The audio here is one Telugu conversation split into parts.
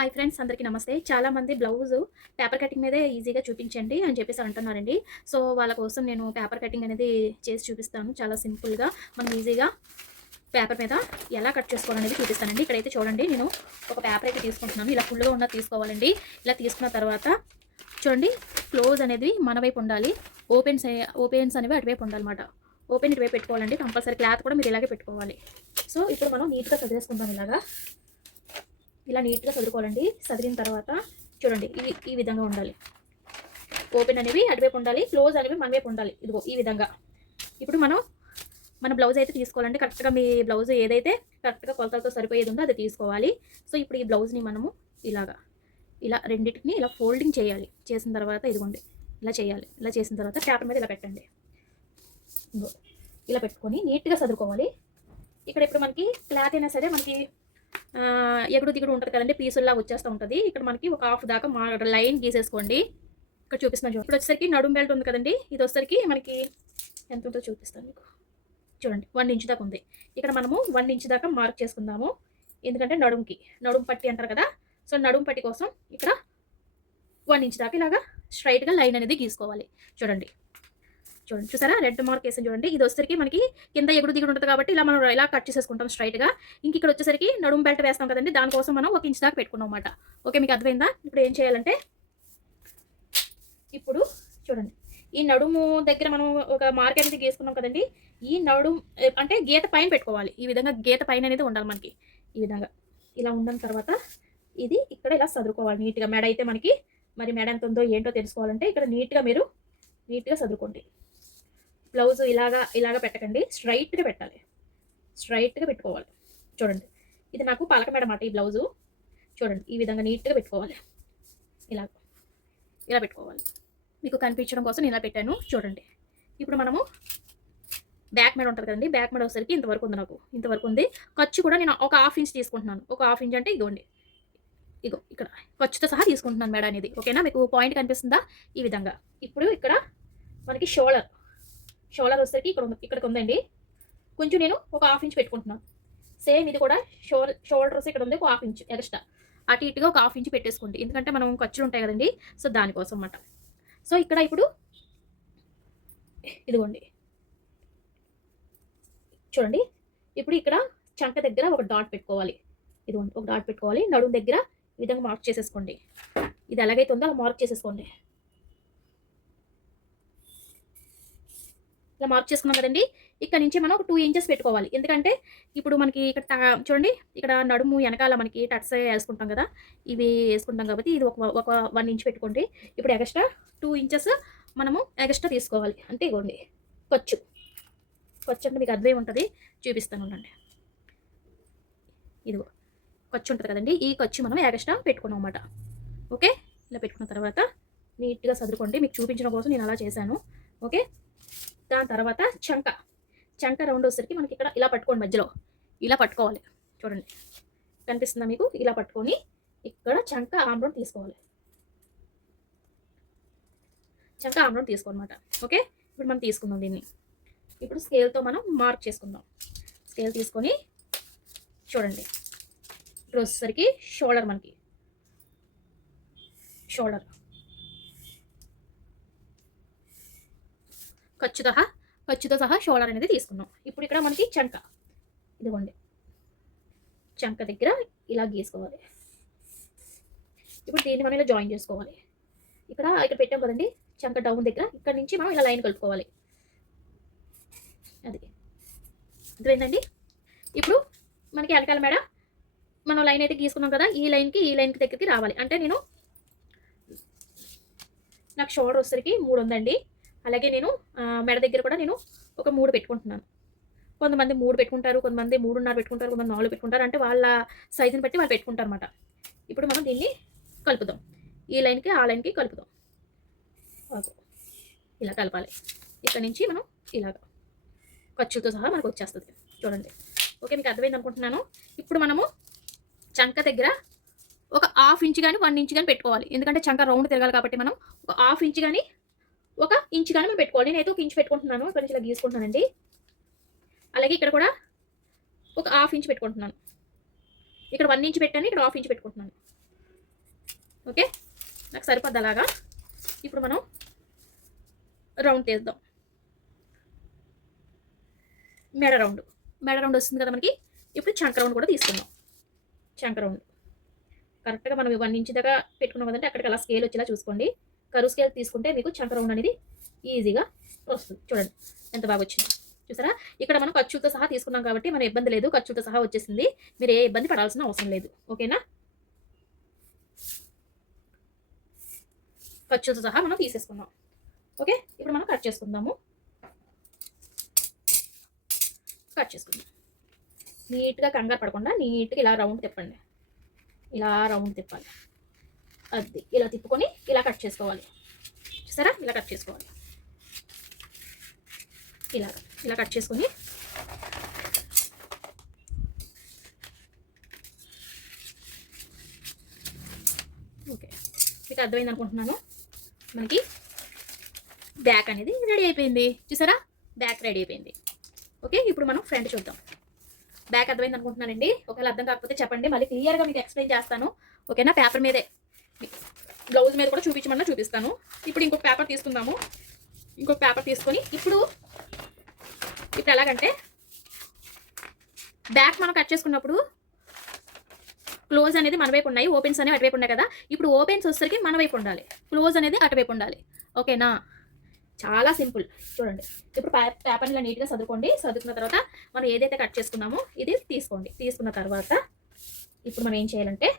హాయ్ ఫ్రెండ్స్, అందరికీ నమస్తే. చాలామంది బ్లౌజు పేపర్ కటింగ్ మీదే ఈజీగా చూపించండి అని చెప్పేసి అంటున్నారండి. సో, వాళ్ళ కోసం నేను పేపర్ కటింగ్ అనేది చేసి చూపిస్తాను. చాలా సింపుల్‌గా మనం ఈజీగా పేపర్ మీద ఎలా కట్ చేసుకోవాలనేది చూపిస్తానండి. ఇక్కడైతే చూడండి, నేను ఒక పేపర్ అయితే తీసుకుంటున్నాను. ఇలా ఫుల్‌గా ఉన్నది తీసుకోవాలండి. ఇలా తీసుకున్న తర్వాత చూడండి, క్లోజ్ అనేది మన వైపు ఉండాలి. ఓపెన్స్ అనేవి అటువైపు ఉండాలన్నమాట. ఓపెన్ ఇటువైపు పెట్టుకోవాలండి. కంపల్సరీ క్లాత్ కూడా మీరు ఇలాగే పెట్టుకోవాలి. సో, ఇప్పుడు మనం నీట్‌గా సదిరేసుకుందాం ఇలాగా. ఇలా నీట్‌గా సదురుకోవాలండి. సదిరిన తర్వాత చూడండి, ఈ విధంగా ఉండాలి. ఓపెన్ అనేవి అటువైపు ఉండాలి. క్లోజ్ అనేవి మన వైపు ఉండాలి. ఇదిగో ఈ విధంగా. ఇప్పుడు మన బ్లౌజ్ అయితే తీసుకోవాలండి. కరెక్ట్‌గా మీ బ్లౌజ్ ఏదైతే కరెక్ట్‌గా కొలతలతో సరిపోయేది ఉందో అది తీసుకోవాలి. సో, ఇప్పుడు ఈ బ్లౌజ్‌ని మనము ఇలా రెండిటిని ఇలా ఫోల్డింగ్ చేయాలి. చేసిన తర్వాత ఇదిగోండి ఇలా చేయాలి. ఇలా చేసిన తర్వాత పేపర్ మీద ఇలా పెట్టండి. ఇదిగో ఇలా పెట్టుకొని నీట్‌గా సదురుకోవాలి. ఇప్పుడు మనకి క్లాత్ అయినా సరే మనకి ఎగుడు దిగుడు ఉంటుంది కదండి, పీసుల్లా వచ్చేస్తూ ఉంటుంది. ఇక్కడ మనకి ఒక హాఫ్ దాకా లైన్ గీసేసుకోండి. ఇక్కడ చూపిస్తున్నాను చూడండి. ఇప్పుడు వచ్చేసరికి నడుం బెల్ట్ ఉంది కదండి, ఇది వచ్చేసరికి మనకి ఎంత ఉంటుందో చూపిస్తాను మీకు. చూడండి, 1 ఇంచ్ దాకా ఉంది. ఇక్కడ మనము 1 ఇంచ్ దాకా మార్క్ చేసుకుందాము. ఎందుకంటే నడుం పట్టి అంటారు కదా. సో, నడుం పట్టి కోసం ఇక్కడ 1 ఇంచ్ దాకా ఇలాగా స్ట్రైట్గా లైన్ అనేది గీసుకోవాలి. చూడండి చూసారా, రెడ్ మార్క్ వేసాను చూడండి. ఇది వచ్చేసరికి మనకి కింద ఎగుడు దిగుడు ఉంటుంది కాబట్టి మనం ఇలా కట్ చేసేసుకుంటాం స్ట్రైట్గా. ఇంక ఇక్కడ వచ్చేసరికి నడుము బెల్ట్ వేస్తాం కదండి, దానికోసం మనం 1 ఇంచ్ దాకా పెట్టుకున్నాం అనమాట. ఓకే, మీకు అర్థమైందా? ఇప్పుడు ఏం చేయాలంటే, ఇప్పుడు చూడండి, ఈ నడుము దగ్గర మనం ఒక మార్క్ అనేది గీసుకున్నాం కదండి. ఈ అంటే గీత పైన పెట్టుకోవాలి. ఈ విధంగా గీత పైన అనేది ఉండాలి మనకి. ఈ విధంగా ఇలా ఉన్న తర్వాత ఇది ఇక్కడ ఇలా సదురుకోవాలి నీట్గా. మెడ అయితే మనకి మరి మెడ ఎంత ఉందో ఏంటో తెలుసుకోవాలంటే ఇక్కడ నీట్గా సదురుకోండి. బ్లౌజ్ ఇలాగా పెట్టకండి, స్ట్రైట్గా పెట్టాలి. స్ట్రైట్గా పెట్టుకోవాలి. చూడండి, ఇది నాకు పలక మెడ మాట ఈ బ్లౌజు. చూడండి, ఈ విధంగా నీట్గా పెట్టుకోవాలి. ఇలా పెట్టుకోవాలి. మీకు కనిపించడం కోసం నేను ఇలా పెట్టాను చూడండి. ఇప్పుడు మనము బ్యాక్ మెడ ఉంటుంది కదండి, బ్యాక్ మెడ వచ్చేసరికి ఇంతవరకు ఉంది. నాకు ఇంతవరకు ఉంది. ఖర్చు కూడా నేను ఒక 1/2 ఇంచ్ తీసుకుంటున్నాను. ఒక 1/2 ఇంచ్ అంటే ఇగో ఇక్కడ ఖర్చుతో సహా తీసుకుంటున్నాను మెడ అనేది. ఓకేనా, మీకు పాయింట్ కనిపిస్తుందా? ఈ విధంగా. ఇప్పుడు ఇక్కడ మనకి షోల్డర్ వచ్చేసరికి ఇక్కడికి ఉందండి. కొంచెం నేను ఒక 1/2 ఇంచ్ పెట్టుకుంటున్నాను. సేమ్ ఇది కూడా షోల్డర్ వచ్చి ఇక్కడ ఉంది, ఒక 1/2 ఇంచ్ ఎక్స్ట్రా. అటు ఇటుగా ఒక 1/2 ఇంచ్ పెట్టేసుకోండి. ఎందుకంటే మనం ఖర్చులు ఉంటాయి కదండి, సో దానికోసం అన్నమాట. సో ఇక్కడ ఇప్పుడు ఇదిగోండి చూడండి, ఇప్పుడు ఇక్కడ చంక దగ్గర ఒక డాట్ పెట్టుకోవాలి. ఇదిగోండి, ఒక డాట్ పెట్టుకోవాలి. నడుము దగ్గర ఈ విధంగా మార్క్ చేసేసుకోండి. ఇది ఎలాగైతే ఉందో అలా మార్క్ చేసేసుకోండి. ఇలా మార్క్ చేసుకున్నాం కదండి. ఇక్కడ నుంచి మనం ఒక 2 ఇంచెస్ పెట్టుకోవాలి. ఎందుకంటే ఇప్పుడు మనకి ఇక్కడ చూడండి, ఇక్కడ నడుము వెనకాల మనకి టట్స్ వేసుకుంటాం కదా, ఇవి వేసుకుంటాం కాబట్టి ఇది ఒక 1 ఇంచ్ పెట్టుకోండి. ఇప్పుడు ఎక్స్ట్రా 2 ఇంచెస్ మనము ఎక్స్ట్రా తీసుకోవాలి. అంటే ఇవ్వండి, ఖర్చు అంటే మీకు అర్థమై ఉంటుంది, చూపిస్తాను ఉండండి. ఇదిగో ఖర్చు ఉంటుంది కదండి, ఈ ఖర్చు మనం ఎక్స్ట్రా పెట్టుకున్నాం అన్నమాట. ఓకే, ఇలా పెట్టుకున్న తర్వాత నీట్గా సదురుకోండి. మీకు చూపించడం కోసం నేను అలా చేశాను. ఓకే, దాని తర్వాత చంక రౌండ్ వచ్చేసరికి మనకి ఇక్కడ ఇలా పట్టుకోండి, మధ్యలో ఇలా పట్టుకోవాలి. చూడండి, కనిపిస్తుందా మీకు? ఇలా పట్టుకొని ఇక్కడ చంక ఆమ్రం తీసుకోవాలి. చంక ఆమ్రం తీసుకోనమాట. ఓకే, ఇప్పుడు మనం తీసుకుందాం దీన్ని. ఇప్పుడు స్కేల్తో మనం మార్క్ చేసుకుందాం. స్కేల్ తీసుకొని చూడండి, ఇప్పుడు వచ్చేసరికి మనకి షోల్డర్ ఖర్చుతో సహా షోల్డర్ అనేది తీసుకున్నాం. ఇప్పుడు ఇక్కడ మనకి ఇదిగోండి, చంక దగ్గర ఇలా గీసుకోవాలి. ఇప్పుడు దీన్ని మనం ఇలా జాయిన్ చేసుకోవాలి. ఇక్కడ పెట్టాం కదండి, చంక డౌన్ దగ్గర ఇక్కడ నుంచి మనం ఇలా లైన్ కలుపుకోవాలి. అది అర్థమైందండి. ఇప్పుడు మనకి వెనకాల మేడ మనం లైన్ అయితే గీసుకున్నాం కదా, ఈ లైన్కి దగ్గరికి రావాలి. అంటే నాకు షోల్డర్ వచ్చేసరికి 3 ఉందండి. అలాగే నేను మెడ దగ్గర కూడా నేను ఒక 3 పెట్టుకుంటున్నాను. కొంతమంది 3 పెట్టుకుంటారు, కొంతమంది 3.5 పెట్టుకుంటారు, కొంతమంది 4 పెట్టుకుంటారు. అంటే వాళ్ళ సైజుని బట్టి వాళ్ళు పెట్టుకుంటారు అనమాట. ఇప్పుడు మనం దీన్ని కలుపుదాం. ఈ లైన్కి ఆ లైన్కి కలుపుదాం. ఇలా కలపాలి. ఇక్కడ నుంచి మనం ఇలాగ ఖర్చుతో సహా మనకు వచ్చేస్తుంది. చూడండి, ఓకే, మీకు అర్థమైంది అనుకుంటున్నాను. ఇప్పుడు మనము చంక దగ్గర ఒక 1/2 ఇంచ్ కానీ 1 ఇంచ్ కానీ పెట్టుకోవాలి. ఎందుకంటే చంక రౌండ్ తిరగాలి కాబట్టి మనం ఒక 1/2 ఇంచ్ కానీ 1 ఇంచ్ కానీ మనం పెట్టుకోవాలి. నేనైతే 1 ఇంచ్ పెట్టుకుంటున్నాను. ఇక్కడ నుంచి ఇలా గీసుకుంటున్నానండి. అలాగే ఇక్కడ కూడా ఒక 1/2 ఇంచ్ పెట్టుకుంటున్నాను. ఇక్కడ 1 ఇంచ్ పెట్టాను, ఇక్కడ 1/2 ఇంచ్ పెట్టుకుంటున్నాను. ఓకే, నాకు సరిపోద్ది అలాగా. ఇప్పుడు మనం రౌండ్ తీద్దాం. మెడ రౌండ్ వస్తుంది కదా మనకి. ఇప్పుడు చంక రౌండ్ కూడా తీసుకుందాం. చంక రౌండ్ కరెక్ట్గా మనం 1 ఇంచ్ దాకా పెట్టుకున్నాం కదంటే అక్కడికి అలా స్కేల్ వచ్చేలా చూసుకోండి. కరువు స్కేల్ తీసుకుంటే మీకు చంక రౌండ్ అనేది ఈజీగా వస్తుంది. చూడండి ఎంత బాగా వచ్చింది చూసారా. ఇక్కడ మనం ఖర్చులతో సహా తీసుకున్నాం కాబట్టి మన ఇబ్బంది లేదు, ఖర్చులతో సహా వచ్చేసింది. మీరు ఏ ఇబ్బంది పడాల్సిన అవసరం లేదు. ఓకేనా, ఖర్చులతో సహా మనం తీసేసుకున్నాం. ఓకే, ఇప్పుడు మనం కట్ చేసుకుందాము. కట్ చేసుకుందాం నీట్గా, కంగారు పడకుండా నీట్గా ఇలా రౌండ్ తిప్పండి. ఇలా రౌండ్ తిప్పాలి. అది ఇలా తిప్పుకొని ఇలా కట్ చేసుకోవాలి. చూసారా, ఇలా కట్ చేసుకోవాలి. ఇలా కట్ చేసుకొని ఓకే, మీకు అర్థమైంది అనుకుంటున్నాను. మనకి బ్యాక్ అనేది రెడీ అయిపోయింది. చూసారా, బ్యాక్ రెడీ అయిపోయింది. ఓకే, ఇప్పుడు మనం ఫ్రంట్ చూద్దాం. బ్యాక్ అర్థమైంది అనుకుంటున్నానండి. ఒకవేళ అర్థం కాకపోతే చెప్పండి, మళ్ళీ క్లియర్గా మీకు ఎక్స్ప్లెయిన్ చేస్తాను. ఓకేనా, పేపర్ మీదే బ్లౌజ్ మీద కూడా చూపించమన్నా చూపిస్తాను. ఇప్పుడు ఇంకొక పేపర్ తీసుకుందాము. ఇంకొక పేపర్ తీసుకొని ఇప్పుడు ఎలాగంటే బ్యాక్ మనం కట్ చేసుకున్నప్పుడు క్లోజ్ అనేది మన వైపు ఉన్నాయి, ఓపెన్స్ అనేవి అటువైపు ఉన్నాయి కదా. ఇప్పుడు ఓపెన్స్ వచ్చేసరికి మన వైపు ఉండాలి, క్లోజ్ అనేది అటువైపు ఉండాలి. ఓకేనా, చాలా సింపుల్. చూడండి, ఇప్పుడు పేపర్ని ఇలా నీట్గా సర్దుకోండి. సర్దుకున్న తర్వాత మనం ఏదైతే కట్ చేసుకున్నామో ఇది తీసుకోండి. తీసుకున్న తర్వాత ఇప్పుడు మనం ఏం చేయాలంటే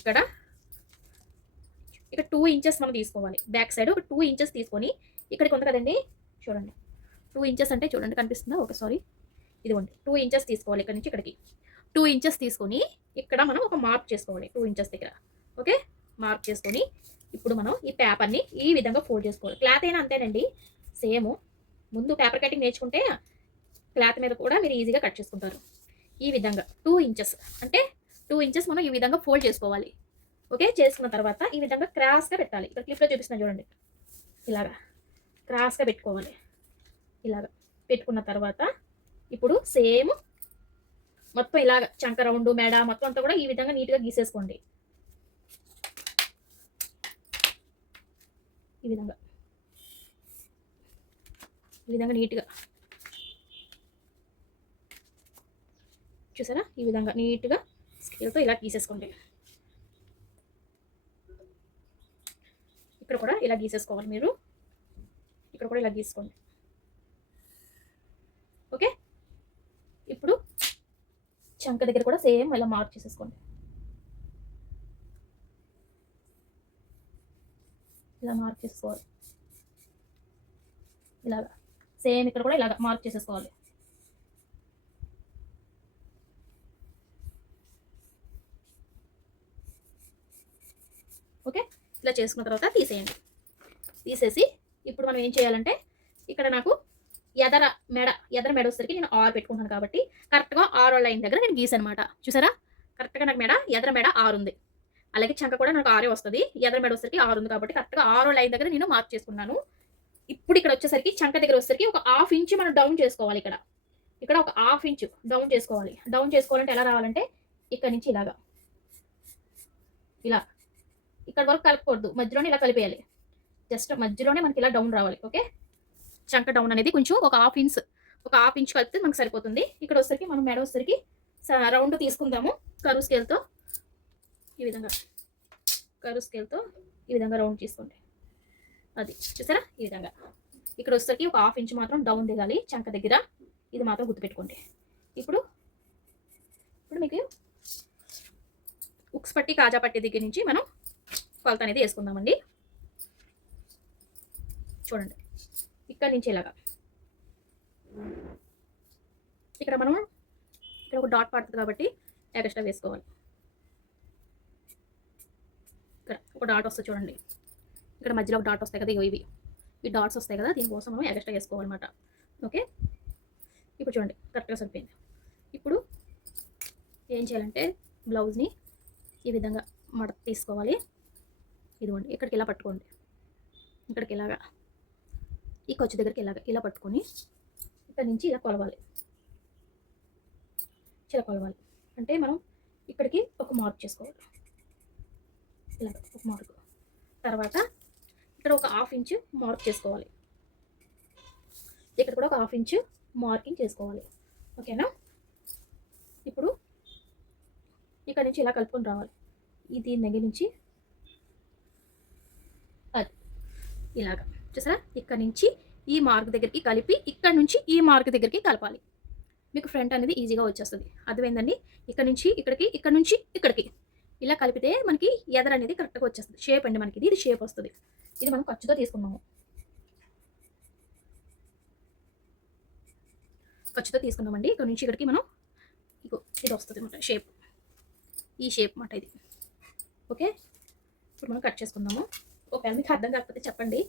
ఇక్కడ 2 ఇంచెస్ మనం తీసుకోవాలి. బ్యాక్ సైడ్ ఒక 2 ఇంచెస్ తీసుకొని ఇక్కడికి ఉంది కదండి, చూడండి 2 ఇంచెస్ అంటే చూడండి కనిపిస్తుందా. ఓకే సారీ, ఇదిగోండి 2 ఇంచెస్ తీసుకోవాలి. ఇక్కడ నుంచి ఇక్కడికి 2 ఇంచెస్ తీసుకొని ఇక్కడ మనం ఒక మార్క్ చేసుకోవాలి 2 ఇంచెస్ దగ్గర. ఓకే, మార్క్ చేసుకొని ఇప్పుడు మనం ఈ పేపర్ని ఈ విధంగా ఫోల్డ్ చేసుకోవాలి. క్లాత్ అయినా అంతేనండి, సేమ్. ముందు పేపర్ కటింగ్ నేర్చుకుంటే క్లాత్ మీద కూడా మీరు ఈజీగా కట్ చేసుకుంటారు. ఈ విధంగా 2 ఇంచెస్ అంటే 2 ఇంచెస్ మనం ఈ విధంగా ఫోల్డ్ చేసుకోవాలి. ఓకే, చేసుకున్న తర్వాత ఈ విధంగా క్రాస్గా పెట్టాలి. ఇక్కడ క్లిప్లో చూపిస్తున్నాను చూడండి, ఇలాగా క్రాస్గా పెట్టుకోవాలి. ఇలాగా పెట్టుకున్న తర్వాత ఇప్పుడు సేమ్ మొత్తం ఇలాగ చంక రౌండ్, మెడ మొత్తం అంతా కూడా ఈ విధంగా నీట్గా గీసేసుకోండి. ఈ విధంగా నీట్గా చూసారా. ఈ విధంగా నీట్గా స్కేల్తో ఇలా గీసేసుకోండి. ఇక్కడ కూడా ఇలా గీసేసుకోవాలి మీరు. ఇక్కడ కూడా ఇలా గీసుకోండి. ఓకే, ఇప్పుడు చంక దగ్గర కూడా సేమ్ ఇలా మార్క్ చేసేసుకోండి. ఇలా మార్క్ చేసుకోవాలి. ఇలాగా సేమ్ ఇక్కడ కూడా ఇలాగా మార్క్ చేసేసుకోవాలి. ఓకే, ఇలా చేసుకున్న తర్వాత తీసేయండి. తీసేసి ఇప్పుడు మనం ఏం చేయాలంటే ఇక్కడ నాకు ఎదర మెడ వచ్చేసరికి నేను 6 పెట్టుకుంటాను కాబట్టి కరెక్ట్గా 6 లైన్ దగ్గర నేను గీసానమాట. చూసారా, కరెక్ట్గా నాకు ఎదర మెడ 6 ఉంది. అలాగే చంక కూడా నాకు 6 వస్తుంది. ఎదర మెడ వచ్చేసరికి 6 ఉంది కాబట్టి కరెక్ట్గా 6 లైన్ దగ్గర నేను మార్క్ చేసుకున్నాను. ఇప్పుడు ఇక్కడ వచ్చేసరికి చంక దగ్గర వచ్చేసరికి ఒక 1/2 ఇంచ్ మనం డౌన్ చేసుకోవాలి. ఇక్కడ ఒక 1/2 ఇంచ్ డౌన్ చేసుకోవాలి. డౌన్ చేసుకోవాలంటే ఎలా రావాలంటే ఇక్కడ నుంచి ఇలాగా ఇలా ఇక్కడ వరకు కలుపుకోవద్దు, మధ్యలోనే ఇలా కలిపేయాలి. జస్ట్ మధ్యలోనే మనకి ఇలా డౌన్ రావాలి. ఓకే, చంక డౌన్ అనేది కొంచెం ఒక 1/2 ఇంచ్ కలిపితే మనకు సరిపోతుంది. ఇక్కడ వచ్చేసరికి మనం మెడ వచ్చేసరికి రౌండ్ తీసుకుందాము. కరువు స్కేల్తో ఈ విధంగా రౌండ్ తీసుకోండి. అది చూసారా, ఈ విధంగా ఇక్కడ వచ్చేసరికి ఒక 1/2 ఇంచ్ మాత్రం డౌన్ దిగాలి చంక దగ్గర. ఇది మాత్రం గుర్తుపెట్టుకోండి. ఇప్పుడు మీకు ఉక్స్ పట్టి, కాజా పట్టి దగ్గర నుంచి మనం కొలత అనేది వేసుకుందామండి. చూడండి, ఇక్కడ నుంచి ఇలాగా ఇక్కడ ఒక డాట్ పడుతుంది కాబట్టి ఎక్స్ట్రా వేసుకోవాలి. ఇక్కడ ఒక డాట్ వస్తుంది చూడండి, ఇక్కడ మధ్యలో ఒక డాట్ వస్తాయి కదా, ఈ డాట్స్ వస్తాయి కదా, దీనికోసం మనం ఎక్స్ట్రా వేసుకోవాలన్నమాట. ఓకే, ఇప్పుడు చూడండి కరెక్ట్గా సరిపోయింది. ఇప్పుడు ఏం చేయాలంటే బ్లౌజ్ని ఈ విధంగా మడత తీసుకోవాలి. ఇదిగోండి, ఇక్కడికి ఇలా పట్టుకోండి. ఇక్కడికి ఇలాగా ఈ ఖర్చు దగ్గరికి ఇలా పట్టుకొని ఇక్కడ నుంచి ఇలా కొలవాలి. అంటే మనం ఇక్కడికి ఒక మార్క్ చేసుకోవాలి. ఇలాగ ఒక మార్కు. తర్వాత ఇక్కడ ఒక హాఫ్ ఇంచు మార్క్ చేసుకోవాలి. ఇక్కడ కూడా ఒక హాఫ్ ఇంచు మార్కింగ్ చేసుకోవాలి. ఓకేనా? ఇప్పుడు ఇక్కడ నుంచి ఇలా కలుపుకొని రావాలి. దీని దగ్గర నుంచి అది ఇలాగా చూసారా, ఇక్కడ నుంచి ఈ మార్క్ దగ్గరికి కలిపి ఇక్కడ నుంచి ఈ మార్క్ దగ్గరికి కలపాలి. మీకు ఫ్రంట్ అనేది ఈజీగా వచ్చేస్తుంది. అర్థమైందండి? ఇక్కడ నుంచి ఇక్కడికి, ఇక్కడ నుంచి ఇక్కడికి ఇలా కలిపితే మనకి ఎదర్ అనేది కరెక్ట్గా వచ్చేస్తుంది. షేప్ అండి మనకి ఇది షేప్ వస్తుంది. ఇది మనం ఖర్చుతో తీసుకున్నాము. ఖర్చుతో తీసుకున్నామండి. ఇక్కడ నుంచి ఇక్కడికి మనం ఇది వస్తుంది అన్నమాట షేప్. ఈ షేప్ అన్నమాట ఇది. ఓకే, ఇప్పుడు మనం కట్ చేసుకుందాము. ఒకవేళ మీకు అర్థం కాకపోతే చెప్పండి,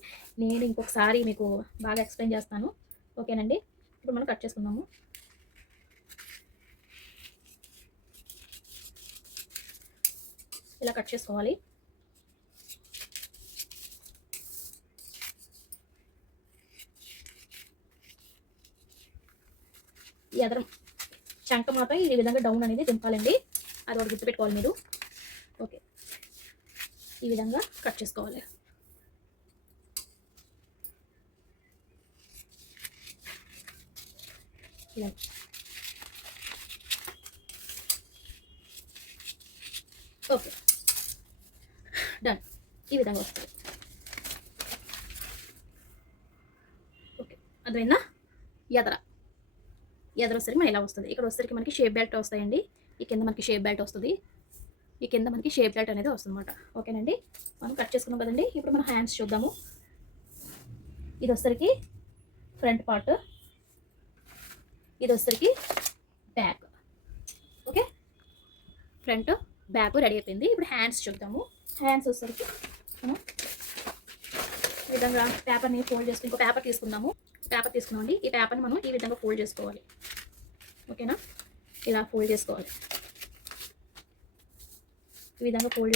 నేను ఇంకొకసారి మీకు బాగా ఎక్స్ప్లెయిన్ చేస్తాను. ఓకేనండి? ఇప్పుడు మనం కట్ చేసుకుందాము. ఇలా కట్ చేసుకోవాలి. ఈ ఎదరం చంక మాత్రం ఈ విధంగా డౌన్ అనేది దింపాలండి. అది ఒకటి గుర్తుపెట్టుకోవాలి మీరు. ఓకే, ఈ విధంగా కట్ చేసుకోవాలి. ఇలా ఓకే, డన్. ఈ విధంగా వస్తుంది. ఓకే, అదైనా ఎదర వచ్చేసరికి మనం ఇలా వస్తుంది. ఇక్కడ వచ్చేసరికి మనకి షేప్ బెల్ట్ వస్తాయండి. ఈ కింద మనకి షేప్ బెల్ట్ వస్తుంది. ఈ కింద మనకి షేప్ బెల్ట్ అనేది వస్తుంది అనమాట. ఓకేనండి? మనం కట్ చేసుకున్నాం కదండి. ఇప్పుడు మనం హ్యాండ్స్ చూద్దాము. ఇది వచ్చేసరికి ఫ్రంట్ పార్ట్, ఇది వచ్చేసరికి back. Okay, front back ready అయిపోయింది. ఇప్పుడు హ్యాండ్స్ చూద్దాము. హ్యాండ్స్ వచ్చేసరికి మనం ఈ విధంగా పేపర్ని ఫోల్డ్ చేసుకుని ఇంకో పేపర్ తీసుకున్నాము. పేపర్ తీసుకున్నామండి. ఈ పేపర్ని మనం ఈ విధంగా ఫోల్డ్ చేసుకోవాలి. ఓకేనా? ఇలా ఫోల్డ్ చేసుకోవాలి. ఈ విధంగా ఫోల్డ్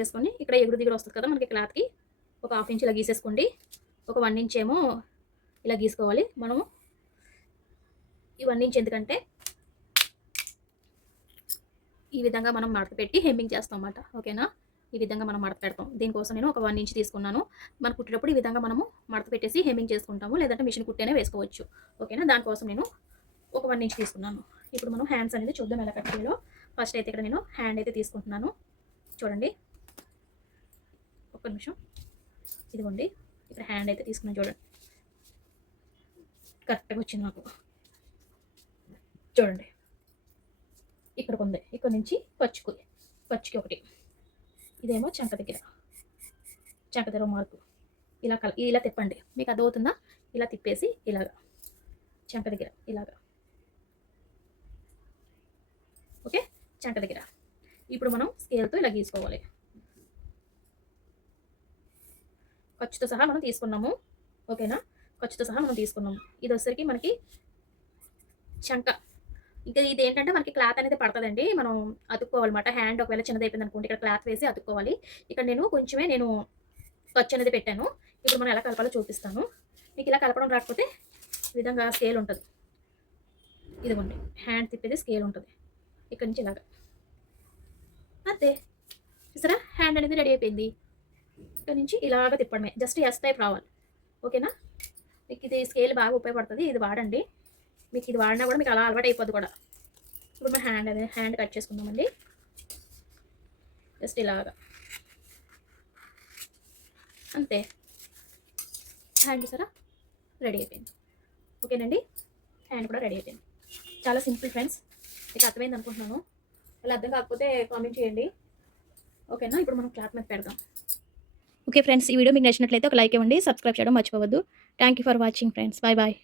చేసుకొని ఇక్కడ ఎగురు దిగురు వస్తుంది కదా మనకి క్లాత్కి, ఒక హాఫ్ ఇంచ్ ఇలా గీసేసుకోండి. ఒక 1 ఇంచ్ ఏమో ఇలా గీసుకోవాలి. మనము ఈ 1 ఇంచ్ ఎందుకంటే ఈ విధంగా మనం మడత పెట్టి హెమ్మింగ్ చేస్తాం అన్నమాట. ఓకేనా? ఈ విధంగా మనం మడత పెడతాం. దీనికోసం నేను ఒక 1 ఇంచ్ తీసుకున్నాను. మనం కుట్టేటప్పుడు ఈ విధంగా మనము మడత పెట్టేసి హెమ్మింగ్ చేసుకుంటాము, లేదంటే మిషన్ కుట్టేనే వేసుకోవచ్చు. ఓకేనా? దానికోసం నేను ఒక 1 ఇంచ్ తీసుకున్నాను. ఇప్పుడు మనం హ్యాండ్స్ అనేది చూద్దాం ఎలా కట్ చేయాలో. ఫస్ట్ అయితే ఇక్కడ నేను హ్యాండ్ అయితే తీసుకుంటున్నాను. చూడండి, ఒక్క నిమిషం. ఇదిగోండి, ఇక్కడ హ్యాండ్ అయితే తీసుకున్నాను. చూడండి, కరెక్ట్గా వచ్చింది నాకు. చూడండి, ఇక్కడికి ఉంది. ఇక్కడ నుంచి పచ్చుకి ఒకటి, ఇదేమో చంక దగ్గర మార్కు. ఇలా తిప్పండి. మీకు అర్థమవుతుందా? ఇలా తిప్పేసి ఇలాగా చంక దగ్గర ఇలాగా. ఓకే, చంక దగ్గర. ఇప్పుడు మనం స్కేల్తో ఇలా గీసుకోవాలి. ఖర్చుతో సహా మనం తీసుకున్నాము. ఓకేనా? ఖర్చుతో సహా మనం తీసుకున్నాము. ఇది వచ్చేసరికి మనకి చంక. ఇంకా ఇది ఏంటంటే మనకి క్లాత్ అనేది పడుతుందండి. మనం అతుక్కోవాలన్నమాట. హ్యాండ్ ఒకవేళ చిన్నది అయిపోయింది అనుకోండి, ఇక్కడ క్లాత్ వేసి అతుక్కోవాలి. ఇక్కడ నేను ఖర్చు అనేది పెట్టాను. ఇప్పుడు మనం ఎలా కలపాలో చూపిస్తాను. మీకు ఇలా కలపడం రాకపోతే ఈ విధంగా స్కేల్ ఉంటుంది. ఇదిగోండి, హ్యాండ్ తిప్పేది స్కేల్ ఉంటుంది. ఇక్కడ నుంచి ఇలాగా అంతే. చూసారా, హ్యాండ్ అనేది రెడీ అయిపోయింది. ఇక్కడ నుంచి ఇలాగ తిప్పడమే. జస్ట్ ఎస్ టైప్ రావాలి. ఓకేనా? మీకు ఇది స్కేల్ బాగా ఉపయోగపడుతుంది. ఇది వాడండి. మీకు ఇది వాడినా కూడా మీకు అలా అలవాటు అయిపోద్ది కూడా. ఇప్పుడు మనం హ్యాండ్ కట్ చేసుకుందామండి. జస్ట్ ఇలాగా అంతే. హ్యాండ్ సరే రెడీ అయిపోయింది. ఓకేనండి? హ్యాండ్ కూడా రెడీ అయిపోయింది. చాలా సింపుల్ ఫ్రెండ్స్. మీకు అర్థమైంది అనుకుంటున్నాను. అలా అర్థం కాకపోతే కామెంట్ చేయండి. ఓకేనా? ఇప్పుడు మనం క్లాత్ మీద పెడదాం. ఓకే ఫ్రెండ్స్, ఈ వీడియో మీకు నచ్చినట్లయితే ఒక లైక్ ఇవ్వండి. సబ్స్క్రైబ్ చేయడం మర్చిపోవద్దు. Thank you for watching friends. Bye bye.